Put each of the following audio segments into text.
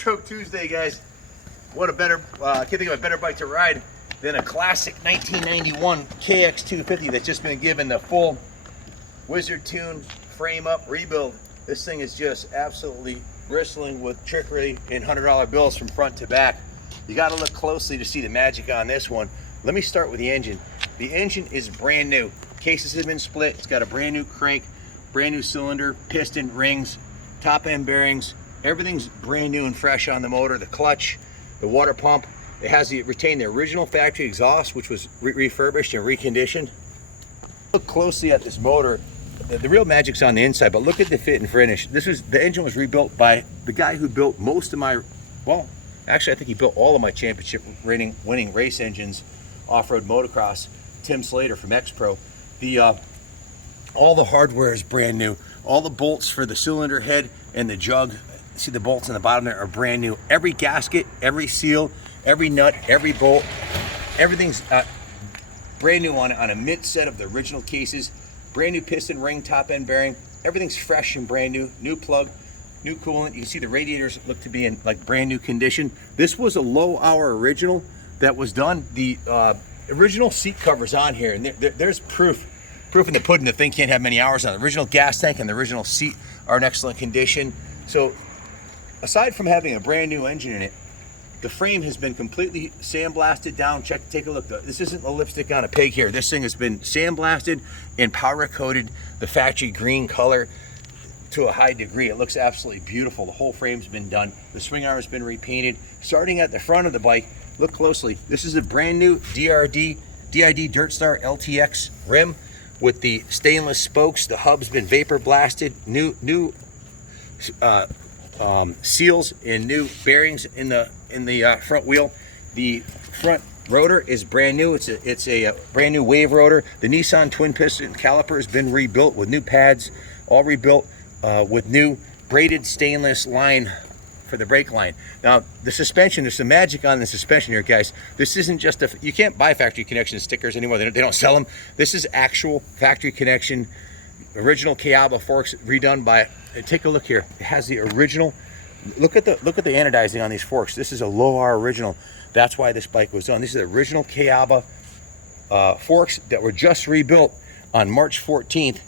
Two-Stroke Tuesday, guys. What a better, can't think of a better bike to ride than a classic 1991 KX250 that's just been given the full Wizard Tune frame up rebuild. This thing is just absolutely bristling with trickery and $100 bills from front to back. You got to look closely to see the magic on this one. Let me start with the engine. The engine is brand new. Cases have been split. It's got a brand new crank, brand new cylinder, piston, rings, top end bearings. Everything's brand new and fresh on the motor. The clutch, the water pump. It retained the original factory exhaust, which was refurbished and reconditioned. Look closely at this motor. The real magic's on the inside, but look at the fit and finish. The engine was rebuilt by the guy who built most of my, well, actually I think he built all of my championship winning race engines, off-road motocross, Tim Slater from X-Pro. All the hardware is brand new. All the bolts for the cylinder head and the jug, see the bolts on the bottom there are brand new. Every gasket, every seal, every nut, every bolt, everything's brand new on a mid set of the original cases. Brand new piston, ring, top end bearing. Everything's fresh and brand new. New plug, new coolant. You can see the radiators look to be in like brand new condition. This was a low hour original that was done. The original seat covers on here, and there's proof in the pudding. The thing can't have many hours on it. The original gas tank and the original seat are in excellent condition. So aside from having a brand new engine in it, the frame has been completely sandblasted down. Take a look. This isn't a lipstick on a pig here. This thing has been sandblasted and powder coated, the factory green color to a high degree. It looks absolutely beautiful. The whole frame's been done. The swing arm has been repainted. Starting at the front of the bike, look closely. This is a brand new DID Dirt Star LTX rim with the stainless spokes. The hub's been vapor blasted. New seals and new bearings in the front wheel. The front rotor is brand new. It's a brand new wave rotor. The Nissan twin piston caliper has been rebuilt with new pads, all rebuilt with new braided stainless line for the brake line. Now the suspension, there's some magic on the suspension here, guys. This isn't just you can't buy factory connection stickers anymore. They don't sell them. This is actual factory connection, original Kawasaki forks redone by. Take a look here. It has the original. Look at the anodizing on these forks. This is a low R original. That's why this bike was done. These are the original Kawasaki forks that were just rebuilt on March 14th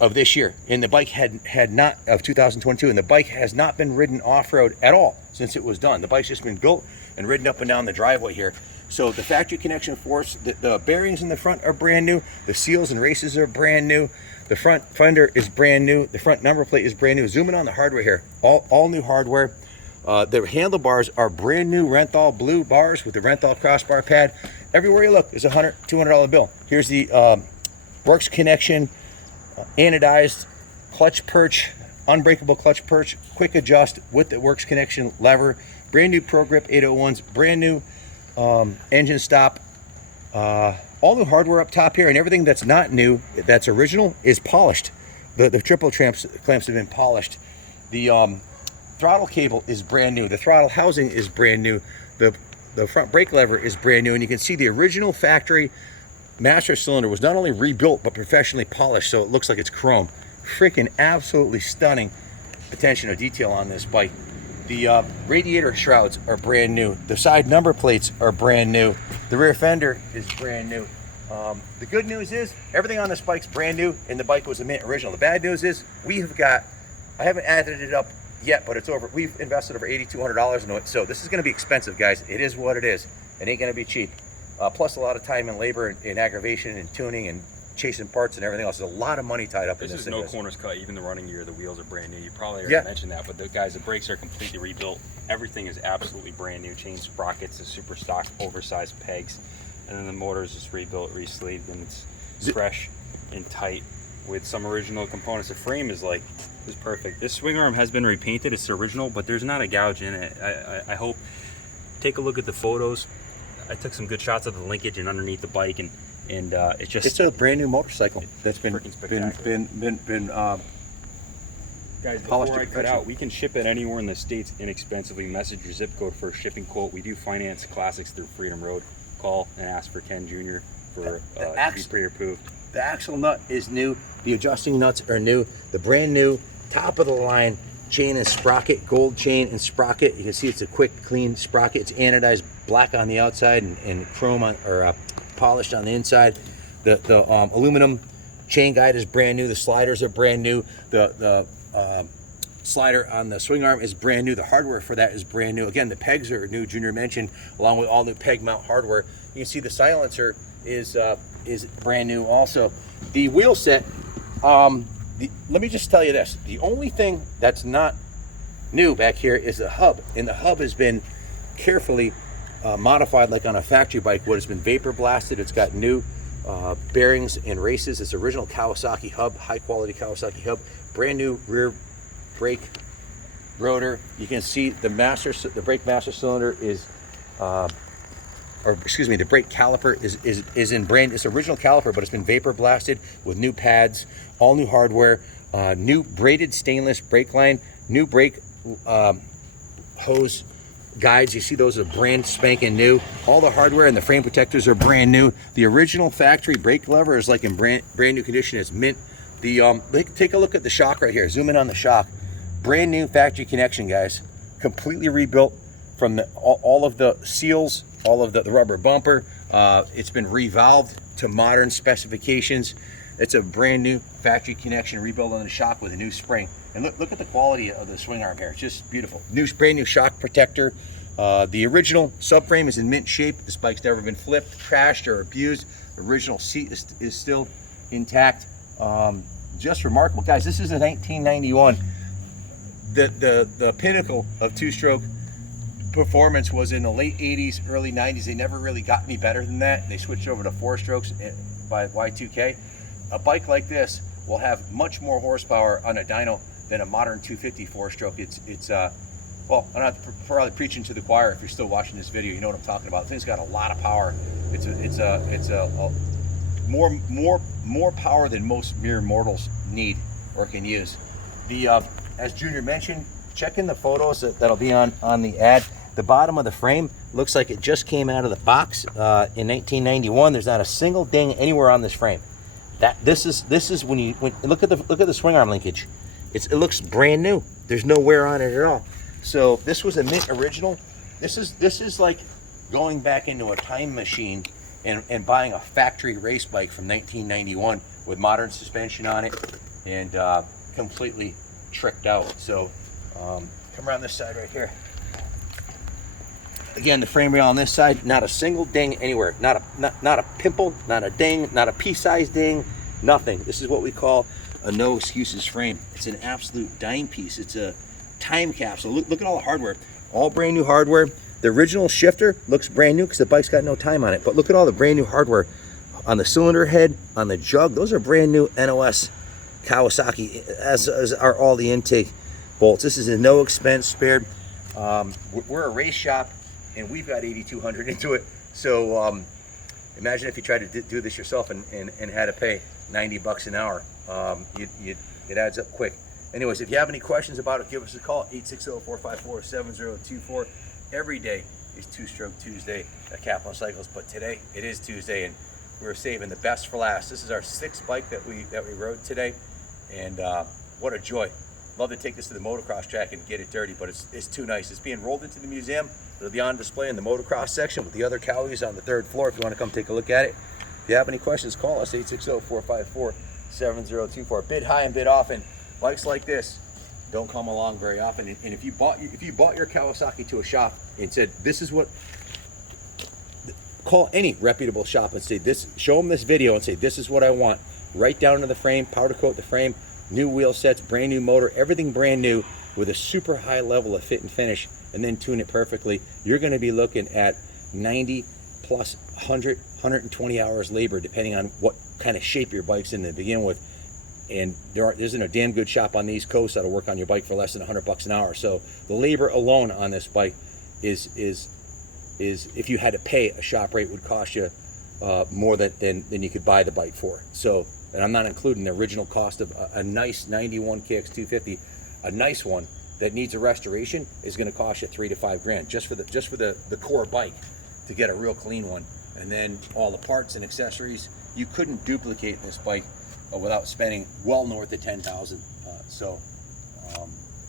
of this year. And the bike had not, of 2022, and the bike has not been ridden off-road at all since it was done. The bike's just been built and ridden up and down the driveway here. So the factory connection forks, the bearings in the front are brand new. The seals and races are brand new. The front fender is brand new. The front number plate is brand new. Zoom in on the hardware here. All new hardware. The handlebars are brand new Renthal blue bars with the Renthal crossbar pad. Everywhere you look is a $100, $200 bill. Here's the Works Connection anodized clutch perch, unbreakable clutch perch, quick adjust with the Works Connection lever. Brand new Pro Grip 801s. Brand new engine stop. All new hardware up top here, and everything that's not new, that's original, is polished. The triple clamps have been polished. The throttle cable is brand new. The throttle housing is brand new. The front brake lever is brand new, and you can see the original factory master cylinder was not only rebuilt but professionally polished, so it looks like it's chrome. Freaking absolutely stunning attention to detail on this bike. The radiator shrouds are brand new. The side number plates are brand new. The rear fender is brand new. The good news is everything on this bike's brand new, and the bike was a mint original. The bad news is I haven't added it up yet, but we've invested over $8,200 into it. So this is going to be expensive, guys. It is what it is. It ain't going to be cheap. Plus a lot of time and labor and aggravation and tuning and chasing parts and everything else. There's a lot of money tied up in this. There's no corners cut. Even the running gear, the wheels are brand new. You probably already mentioned that, but the brakes are completely rebuilt. Everything is absolutely brand new. Chain sprockets, the super stock oversized pegs, and then the motor is just rebuilt, re-sleeved, and it's fresh and tight with some original components. The frame is perfect. This swing arm has been repainted. It's original, but there's not a gouge in it. I hope. Take a look at the photos. I took some good shots of the linkage and underneath the bike, and it's a brand new motorcycle that's been guys, before I cut out, we can ship it anywhere in the States inexpensively. Message your zip code for a shipping quote. We do finance classics through Freedom Road. Call and ask for Ken Jr. for to be pre-approved. The axle nut is new. The adjusting nuts are new. The brand new top of the line chain and sprocket, gold chain and sprocket. You can see it's a quick, clean sprocket. It's anodized black on the outside and chrome on, or polished on the inside. The aluminum chain guide is brand new. The sliders are brand new. The slider on the swing arm is brand new. The hardware for that is brand new. Again, the pegs are new. Junior mentioned, along with all new peg mount hardware. You can see the silencer is brand new also. The wheel set, let me just tell you this. The only thing that's not new back here is the hub. And the hub has been carefully modified like on a factory bike. What has been vapor blasted. It's got new bearings and races. It's original Kawasaki hub, high quality Kawasaki hub. Brand new rear brake rotor. You can see the brake master cylinder is the brake caliper is in brand. It's original caliper, but it's been vapor blasted with new pads, all new hardware, new braided stainless brake line, new brake hose guides. You see those are brand spanking new. All the hardware and the frame protectors are brand new. The original factory brake lever is like in brand new condition. It's mint. Take a look at the shock right here. Zoom in on the shock. Brand new factory connection, guys. Completely rebuilt from all of the seals, all of the rubber bumper. It's been revalved to modern specifications. It's a brand new factory connection, rebuilt on the shock with a new spring. And look at the quality of the swing arm here. It's just beautiful. Brand new shock protector. The original subframe is in mint shape. This bike's never been flipped, crashed, or abused. The original seat is still intact. Just remarkable, guys. This is a 1991. The pinnacle of two-stroke performance was in the late 80s, early 90s. They never really got any better than that. They switched over to 4-strokes by Y2K. A bike like this will have much more horsepower on a dyno than a modern 250 4-stroke. Well, I'm not probably preaching to the choir. If you're still watching this video, you know what I'm talking about. The thing's got a lot of power. It's more power than most mere mortals need or can use. As Junior mentioned, check in the photos that'll be on the ad. The bottom of the frame looks like it just came out of the box in 1991. There's not a single ding anywhere on this frame. This is when you look at the swing arm linkage. It looks brand new. There's no wear on it at all. So this was a mint original. This is like going back into a time machine and buying a factory race bike from 1991 with modern suspension on it and completely tricked out. So come around this side right here. Again, the frame rail on this side, not a single ding anywhere. Not a pimple, not a ding, not a pea-sized ding, nothing. This is what we call a no excuses frame. It's an absolute dime piece. It's a time capsule. Look at all the hardware. All brand new hardware. The original shifter looks brand new because the bike's got no time on it. But look at all the brand new hardware on the cylinder head, on the jug. Those are brand new NOS Kawasaki, as are all the intake bolts. This is a no expense spared. We're a race shop, and we've got 8,200 into it. So imagine if you tried to do this yourself and had to pay $90 an hour. It adds up quick. Anyways, if you have any questions about it, give us a call, 860-454-7024. Every day is Two-Stroke Tuesday at Kaplan Cycles, but today it is Tuesday, and we're saving the best for last. This is our 6th bike that we rode today, and what a joy. Love to take this to the motocross track and get it dirty, but it's too nice. It's being rolled into the museum. It'll be on display in the motocross section with the other Cowies on the 3rd floor if you want to come take a look at it. If you have any questions, call us, 860-454-7024. Bid high and bid often. Bikes like this don't come along very often. And if you bought your Kawasaki to a shop and said, this is what, call any reputable shop and say this, show them this video and say, this is what I want. Right down to the frame, powder coat the frame, new wheel sets, brand new motor, everything brand new with a super high level of fit and finish, and then tune it perfectly. You're going to be looking at 90 plus 100, 120 hours labor, depending on what kind of shape your bike's in to begin with. And there isn't a damn good shop on the East Coast that'll work on your bike for less than $100 an hour. So the labor alone on this bike is if you had to pay, a shop rate would cost you more than you could buy the bike for. So, and I'm not including the original cost of a nice 91 KX250. A nice one that needs a restoration is going to cost you $3 to $5 grand just for the core bike to get a real clean one. And then all the parts and accessories, you couldn't duplicate this bike without spending well north of $10,000. So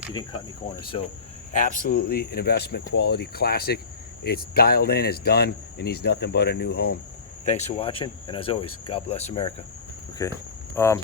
if you didn't cut any corners. So absolutely an investment quality classic. It's dialed in, it's done, and he's nothing but a new home. Thanks for watching, and as always, God bless America. Okay.